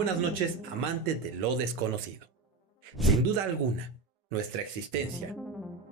buenas noches, amantes de lo desconocido. Sin duda alguna, nuestra existencia,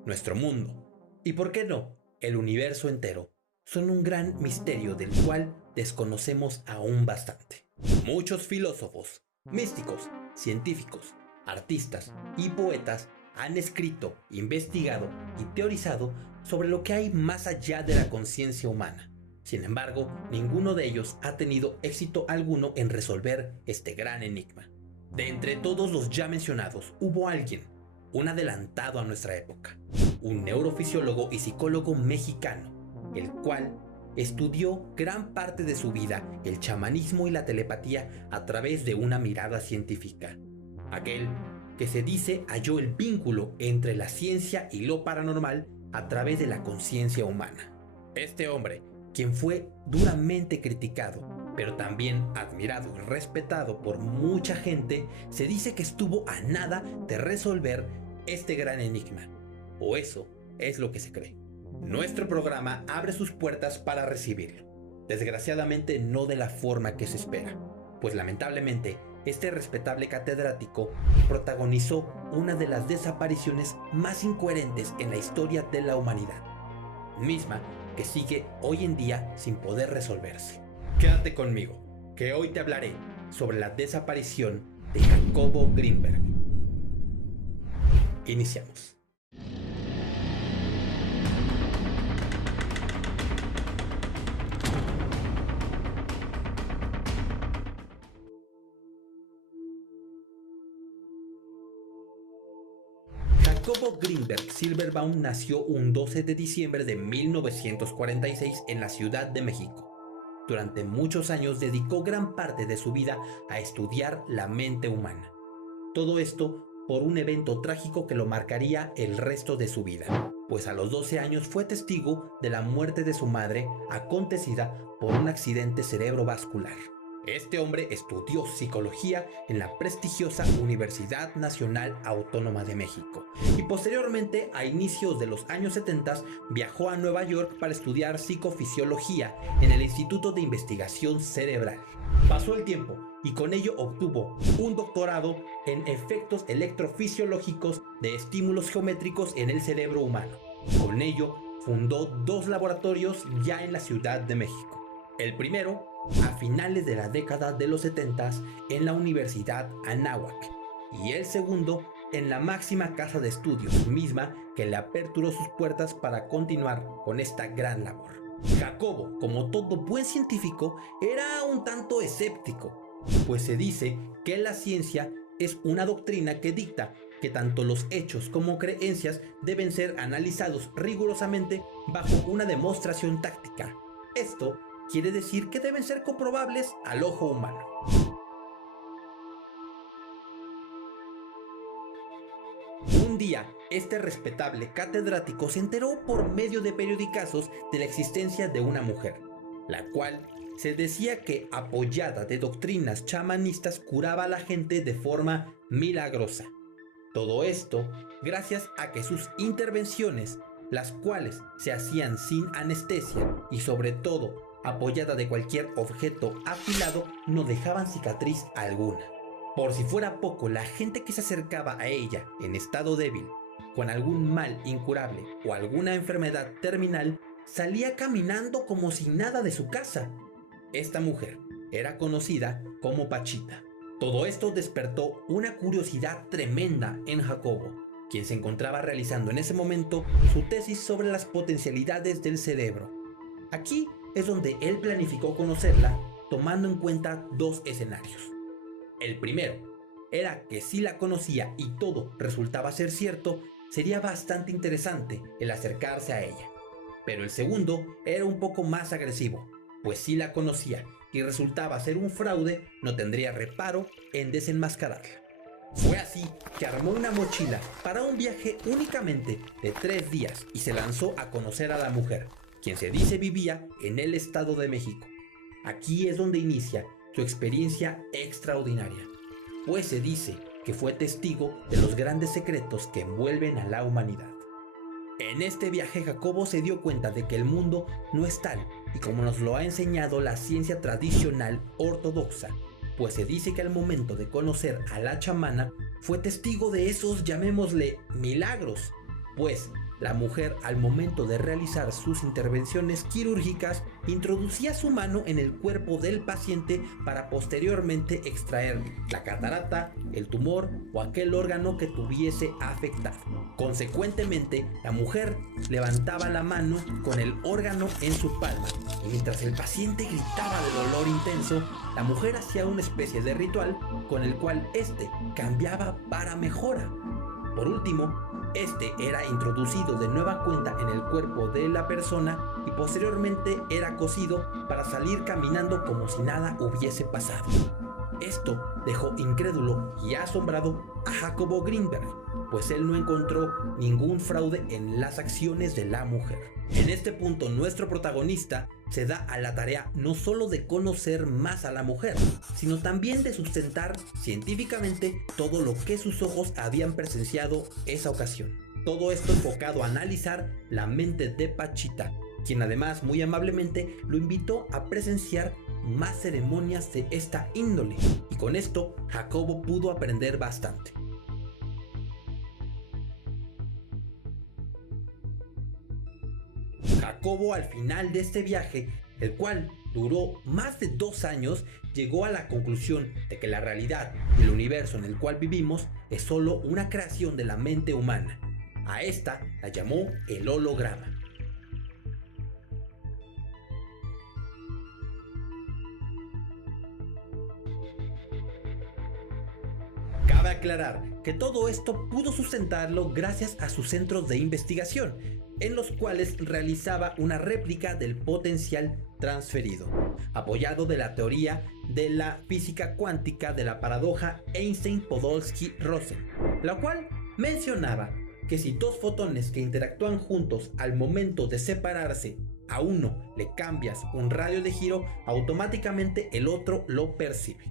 nuestro mundo y, por qué no, el universo entero son un gran misterio del cual desconocemos aún bastante. Muchos filósofos, místicos, científicos, artistas y poetas han escrito, investigado y teorizado sobre lo que hay más allá de la conciencia humana. Sin embargo, ninguno de ellos ha tenido éxito alguno en resolver este gran enigma. De entre todos los ya mencionados, hubo alguien, un adelantado a nuestra época, un neurofisiólogo y psicólogo mexicano, el cual estudió gran parte de su vida el chamanismo y la telepatía a través de una mirada científica. Aquel que se dice halló el vínculo entre la ciencia y lo paranormal a través de la conciencia humana. Este hombre, quien fue duramente criticado, pero también admirado y respetado por mucha gente, se dice que estuvo a nada de resolver este gran enigma, o eso es lo que se cree. Nuestro programa abre sus puertas para recibirlo, desgraciadamente no de la forma que se espera, pues lamentablemente este respetable catedrático protagonizó una de las desapariciones más incoherentes en la historia de la humanidad, misma que sigue hoy en día sin poder resolverse. Quédate conmigo, que hoy te hablaré sobre la desaparición de Jacobo Greenberg. Iniciamos. Jacobo Greenberg Silverbaum nació un 12 de diciembre de 1946 en la Ciudad de México. Durante muchos años dedicó gran parte de su vida a estudiar la mente humana. Todo esto por un evento trágico que lo marcaría el resto de su vida, pues a los 12 años fue testigo de la muerte de su madre acontecida por un accidente cerebrovascular. Este hombre estudió psicología en la prestigiosa Universidad Nacional Autónoma de México y posteriormente, a inicios de los años 70, viajó a Nueva York para estudiar psicofisiología en el Instituto de Investigación Cerebral. Pasó el tiempo y con ello obtuvo un doctorado en efectos electrofisiológicos de estímulos geométricos en el cerebro humano. Con ello fundó 2 laboratorios ya en la Ciudad de México. El primero, a finales de la década de los 70 en la Universidad Anáhuac, y el segundo en la máxima casa de estudios misma que le aperturó sus puertas para continuar con esta gran labor. Jacobo, como todo buen científico, era un tanto escéptico, pues se dice que la ciencia es una doctrina que dicta que tanto los hechos como creencias deben ser analizados rigurosamente bajo una demostración táctica. Esto quiere decir que deben ser comprobables al ojo humano. Un día, este respetable catedrático se enteró por medio de periodicazos de la existencia de una mujer, la cual se decía que, apoyada de doctrinas chamanistas, curaba a la gente de forma milagrosa. Todo esto gracias a que sus intervenciones, las cuales se hacían sin anestesia y sobre todo apoyada de cualquier objeto afilado, no dejaban cicatriz alguna. Por si fuera poco, la gente que se acercaba a ella en estado débil, con algún mal incurable o alguna enfermedad terminal, salía caminando como si nada de su casa. Esta mujer era conocida como Pachita. Todo esto despertó una curiosidad tremenda en Jacobo, quien se encontraba realizando en ese momento su tesis sobre las potencialidades del cerebro. Aquí es donde él planificó conocerla, tomando en cuenta 2 escenarios. El primero era que si la conocía y todo resultaba ser cierto, sería bastante interesante el acercarse a ella. Pero el segundo era un poco más agresivo, pues si la conocía y resultaba ser un fraude, no tendría reparo en desenmascararla. Fue así que armó una mochila para un viaje únicamente de 3 días y se lanzó a conocer a la mujer, quien se dice vivía en el Estado de México. Aquí es donde inicia su experiencia extraordinaria, pues se dice que fue testigo de los grandes secretos que envuelven a la humanidad. En este viaje Jacobo se dio cuenta de que el mundo no es tal y como nos lo ha enseñado la ciencia tradicional ortodoxa, pues se dice que al momento de conocer a la chamana fue testigo de esos, llamémosle, milagros, pues la mujer al momento de realizar sus intervenciones quirúrgicas introducía su mano en el cuerpo del paciente para posteriormente extraer la catarata, el tumor o aquel órgano que tuviese afectado. Consecuentemente, la mujer levantaba la mano con el órgano en su palma y mientras el paciente gritaba de dolor intenso, la mujer hacía una especie de ritual con el cual este cambiaba para mejora. Por último, este era introducido de nueva cuenta en el cuerpo de la persona y posteriormente era cosido para salir caminando como si nada hubiese pasado. Esto dejó incrédulo y asombrado a Jacobo Greenberg, pues él no encontró ningún fraude en las acciones de la mujer. En este punto, nuestro protagonista se da a la tarea no solo de conocer más a la mujer, sino también de sustentar científicamente todo lo que sus ojos habían presenciado esa ocasión. Todo esto enfocado a analizar la mente de Pachita, quien además muy amablemente lo invitó a presenciar más ceremonias de esta índole, y con esto Jacobo pudo aprender bastante. Jacobo, al final de este viaje, el cual duró más de 2 años, llegó a la conclusión de que la realidad y el universo en el cual vivimos es solo una creación de la mente humana. A esta la llamó el holograma. Cabe aclarar que todo esto pudo sustentarlo gracias a sus centros de investigación, en los cuales realizaba una réplica del potencial transferido, apoyado de la teoría de la física cuántica de la paradoja Einstein-Podolsky-Rosen, la cual mencionaba que si dos fotones que interactúan juntos al momento de separarse, a uno le cambias un radio de giro, automáticamente el otro lo percibe.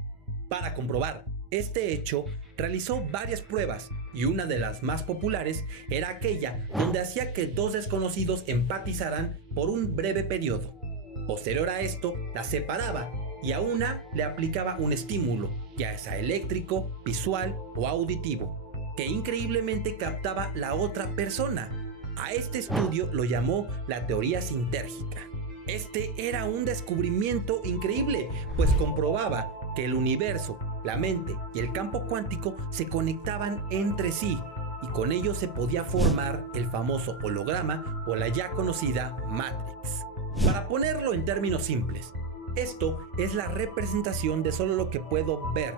Para comprobar este hecho, realizó varias pruebas y una de las más populares era aquella donde hacía que dos desconocidos empatizaran por un breve periodo. Posterior a esto, la separaba y a una le aplicaba un estímulo, ya sea eléctrico, visual o auditivo, que increíblemente captaba la otra persona. A este estudio lo llamó la teoría sintérgica. Este era un descubrimiento increíble, pues comprobaba que el universo, la mente y el campo cuántico se conectaban entre sí y con ello se podía formar el famoso holograma o la ya conocida Matrix. Para ponerlo en términos simples, esto es la representación de solo lo que puedo ver,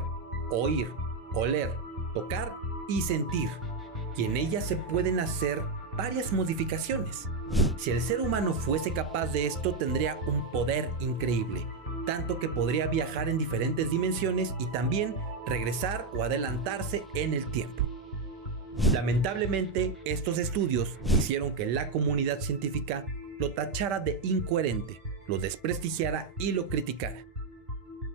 oír, oler, tocar y sentir, y en ella se pueden hacer varias modificaciones. Si el ser humano fuese capaz de esto, tendría un poder increíble, tanto que podría viajar en diferentes dimensiones y también regresar o adelantarse en el tiempo. Lamentablemente, estos estudios hicieron que la comunidad científica lo tachara de incoherente, lo desprestigiara y lo criticara.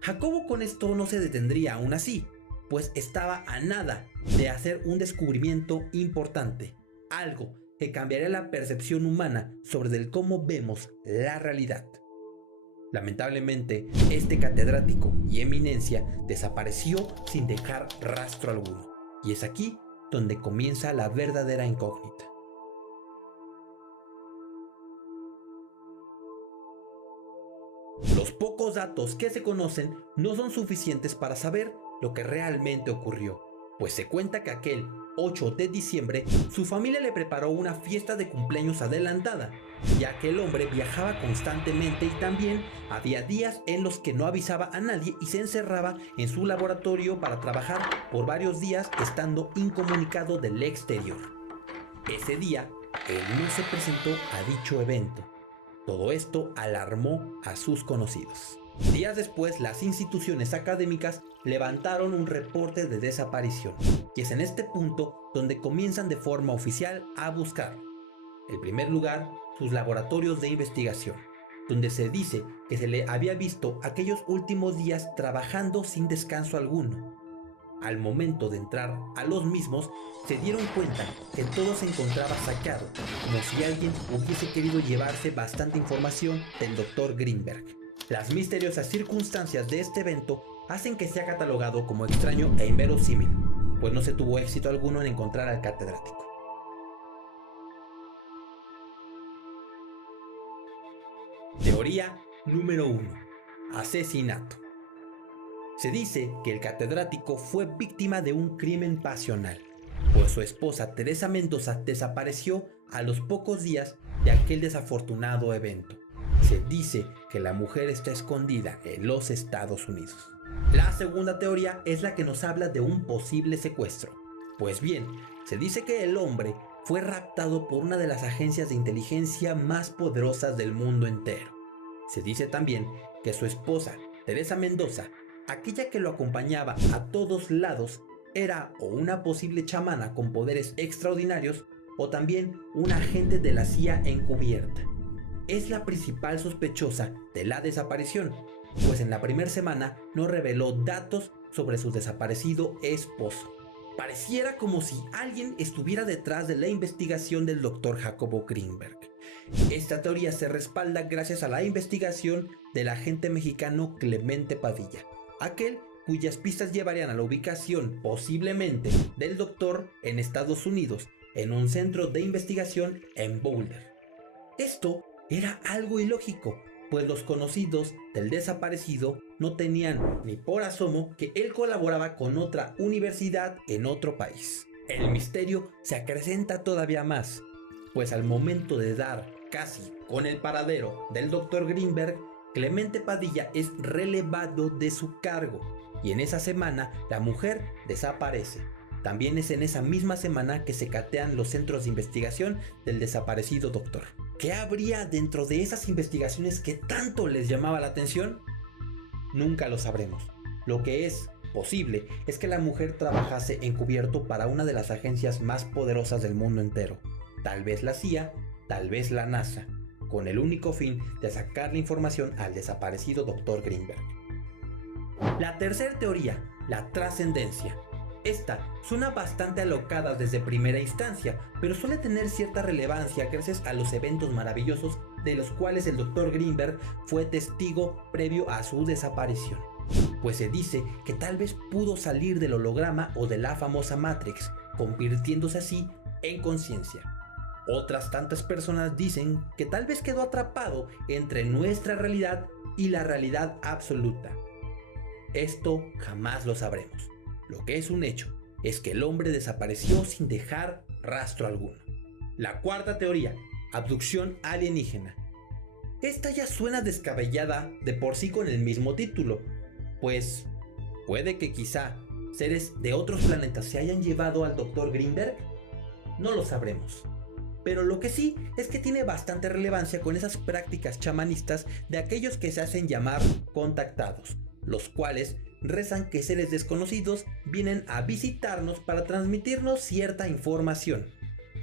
Jacobo con esto no se detendría aún así, pues estaba a nada de hacer un descubrimiento importante, algo que cambiaría la percepción humana sobre el cómo vemos la realidad. Lamentablemente, este catedrático y eminencia desapareció sin dejar rastro alguno, y es aquí donde comienza la verdadera incógnita. Los pocos datos que se conocen no son suficientes para saber lo que realmente ocurrió, pues se cuenta que aquel 8 de diciembre su familia le preparó una fiesta de cumpleaños adelantada, ya que el hombre viajaba constantemente y también había días en los que no avisaba a nadie y se encerraba en su laboratorio para trabajar por varios días estando incomunicado del exterior. Ese día, él no se presentó a dicho evento. Todo esto alarmó a sus conocidos. Días después, las instituciones académicas levantaron un reporte de desaparición, y es en este punto donde comienzan de forma oficial a buscarlo. En primer lugar, sus laboratorios de investigación, donde se dice que se le había visto aquellos últimos días trabajando sin descanso alguno. Al momento de entrar a los mismos, se dieron cuenta que todo se encontraba saqueado, como si alguien hubiese querido llevarse bastante información del Dr. Greenberg. Las misteriosas circunstancias de este evento hacen que sea catalogado como extraño e inverosímil, pues no se tuvo éxito alguno en encontrar al catedrático. Teoría número 1. Asesinato. Se dice que el catedrático fue víctima de un crimen pasional, pues su esposa Teresa Mendoza desapareció a los pocos días de aquel desafortunado evento. Se dice que la mujer está escondida en los Estados Unidos. La segunda teoría es la que nos habla de un posible secuestro. Pues bien, se dice que el hombre fue raptado por una de las agencias de inteligencia más poderosas del mundo entero. Se dice también que su esposa, Teresa Mendoza, aquella que lo acompañaba a todos lados, era o una posible chamana con poderes extraordinarios o también un agente de la CIA encubierta. Es la principal sospechosa de la desaparición, pues en la primera semana no reveló datos sobre su desaparecido esposo. Pareciera como si alguien estuviera detrás de la investigación del Dr. Jacobo Greenberg. Esta teoría se respalda gracias a la investigación del agente mexicano Clemente Padilla, aquel cuyas pistas llevarían a la ubicación posiblemente del doctor en Estados Unidos, en un centro de investigación en Boulder. Esto era algo ilógico, pues los conocidos del desaparecido no tenían ni por asomo que él colaboraba con otra universidad en otro país. El misterio se acrecenta todavía más, pues al momento de dar casi con el paradero del Dr. Greenberg, Clemente Padilla es relevado de su cargo y en esa semana la mujer desaparece. También es en esa misma semana que se catean los centros de investigación del desaparecido doctor. ¿Qué habría dentro de esas investigaciones que tanto les llamaba la atención? Nunca lo sabremos. Lo que es posible es que la mujer trabajase encubierto para una de las agencias más poderosas del mundo entero. Tal vez la CIA, tal vez la NASA, con el único fin de sacarle información al desaparecido Dr. Greenberg. La tercera teoría, la trascendencia. Esta suena bastante alocada desde primera instancia, pero suele tener cierta relevancia gracias a los eventos maravillosos de los cuales el Dr. Greenberg fue testigo previo a su desaparición. Pues se dice que tal vez pudo salir del holograma o de la famosa Matrix, convirtiéndose así en conciencia. Otras tantas personas dicen que tal vez quedó atrapado entre nuestra realidad y la realidad absoluta. Esto jamás lo sabremos. Lo que es un hecho es que el hombre desapareció sin dejar rastro alguno. La cuarta teoría, abducción alienígena. Esta ya suena descabellada de por sí con el mismo título, pues puede que quizá seres de otros planetas se hayan llevado al Dr. Greenberg. No lo sabremos. Pero lo que sí es que tiene bastante relevancia con esas prácticas chamanistas de aquellos que se hacen llamar contactados, los cuales rezan que seres desconocidos vienen a visitarnos para transmitirnos cierta información.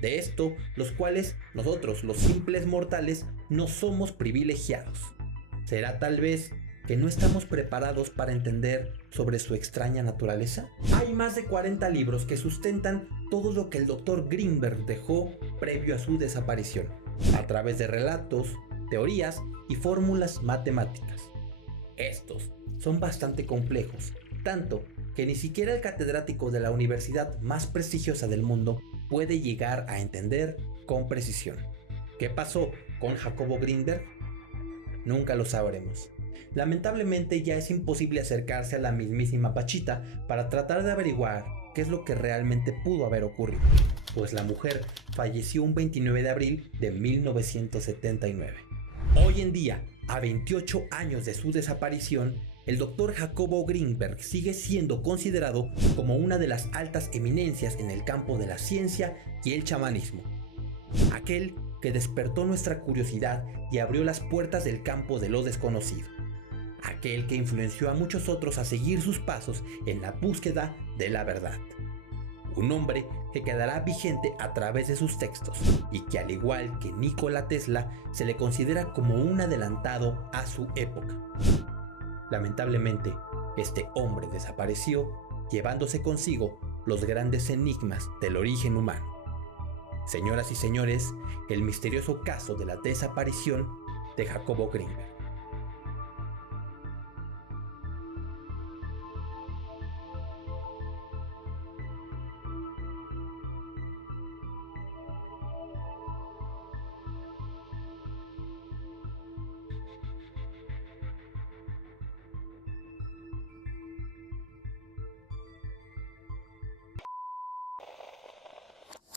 De esto, los cuales nosotros, los simples mortales, no somos privilegiados. ¿Será tal vez que no estamos preparados para entender sobre su extraña naturaleza? Hay más de 40 libros que sustentan todo lo que el Dr. Greenberg dejó previo a su desaparición, a través de relatos, teorías y fórmulas matemáticas. Estos son bastante complejos, tanto que ni siquiera el catedrático de la universidad más prestigiosa del mundo puede llegar a entender con precisión. ¿Qué pasó con Jacobo Greenberg? Nunca lo sabremos. Lamentablemente ya es imposible acercarse a la mismísima Pachita para tratar de averiguar qué es lo que realmente pudo haber ocurrido, pues la mujer falleció un 29 de abril de 1979. Hoy en día, a 28 años de su desaparición, el Dr. Jacobo Greenberg sigue siendo considerado como una de las altas eminencias en el campo de la ciencia y el chamanismo. Aquel que despertó nuestra curiosidad y abrió las puertas del campo de lo desconocido. Aquel que influenció a muchos otros a seguir sus pasos en la búsqueda de la verdad. Un hombre que quedará vigente a través de sus textos y que, al igual que Nikola Tesla, se le considera como un adelantado a su época. Lamentablemente, este hombre desapareció, llevándose consigo los grandes enigmas del origen humano. Señoras y señores, el misterioso caso de la desaparición de Jacobo Greenberg.